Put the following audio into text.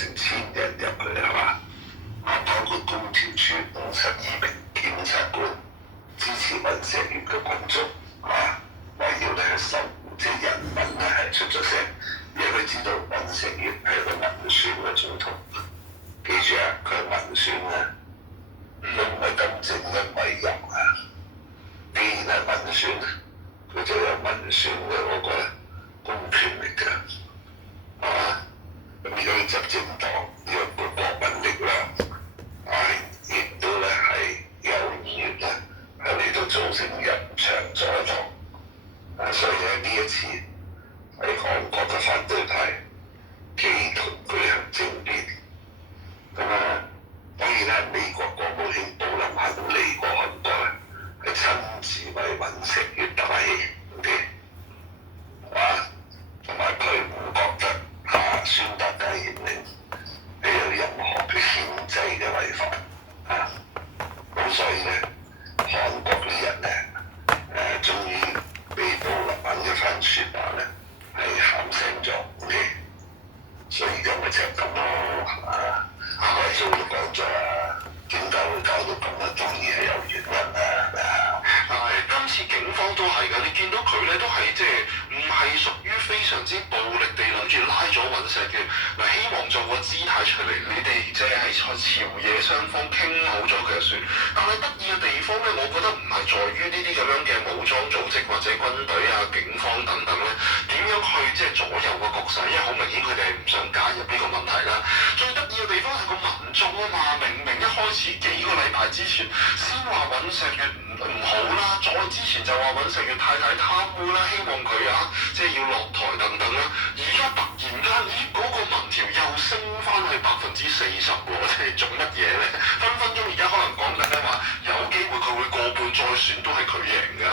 成1000人入去係嘛？包括工調處52名檢察官支持尹錫悅嘅群眾話要咧守護即係人民咧係出咗聲，因為佢知道尹錫悅係一個民選嘅總統。記住啊，佢係民選啊，佢唔係金正恩委任啊。既然係民選，佢就有民選嘅嗰個公權力㗎，係嘛？咁而家執政黨呢個國民力量亦都咧係有意願咧係嚟到組成人牆阻擋，所以咧呢一次喺韓國嘅反對派企圖舉行政變，咁當然啦，美國國務卿布林肯嚟過韓國咧，係親自為尹錫悅打氣，OK， 係嘛？同埋佢唔覺得孫達家言令係有任何嘅憲制嘅違反咁所以咧，韓國啲人咧終於被布林肯嘅番説話咧係喊醒咗，OK， 所以今日就係咁咯，我一早都講咗點解會搞到咁當然係有原因但係今次警方都係㗎，你見到佢咧都係即係唔係屬於非常之暴力地諗住拉咗尹錫悅嗱，希望做個姿態出嚟，你哋即係喺朝野雙方傾好咗佢就算。但係得意嘅地方咧，我覺得唔係在於呢啲咁樣嘅武裝組織或者軍隊警方等等咧，點樣去即係左右個局勢，因為好明顯佢哋係唔想介入呢個問題啦。最得意嘅地方係個民眾啊嘛，明明一開始幾個禮拜之前先話尹錫悅唔好啦，再之前就話尹錫悅太貪污啦，希望佢即係要落台等等啦。而家突然間，嗰個民調又升翻去40%喎，即係做乜嘢咧？分分鐘而家可能講緊咧話，有機會佢會過半再選都係佢贏㗎。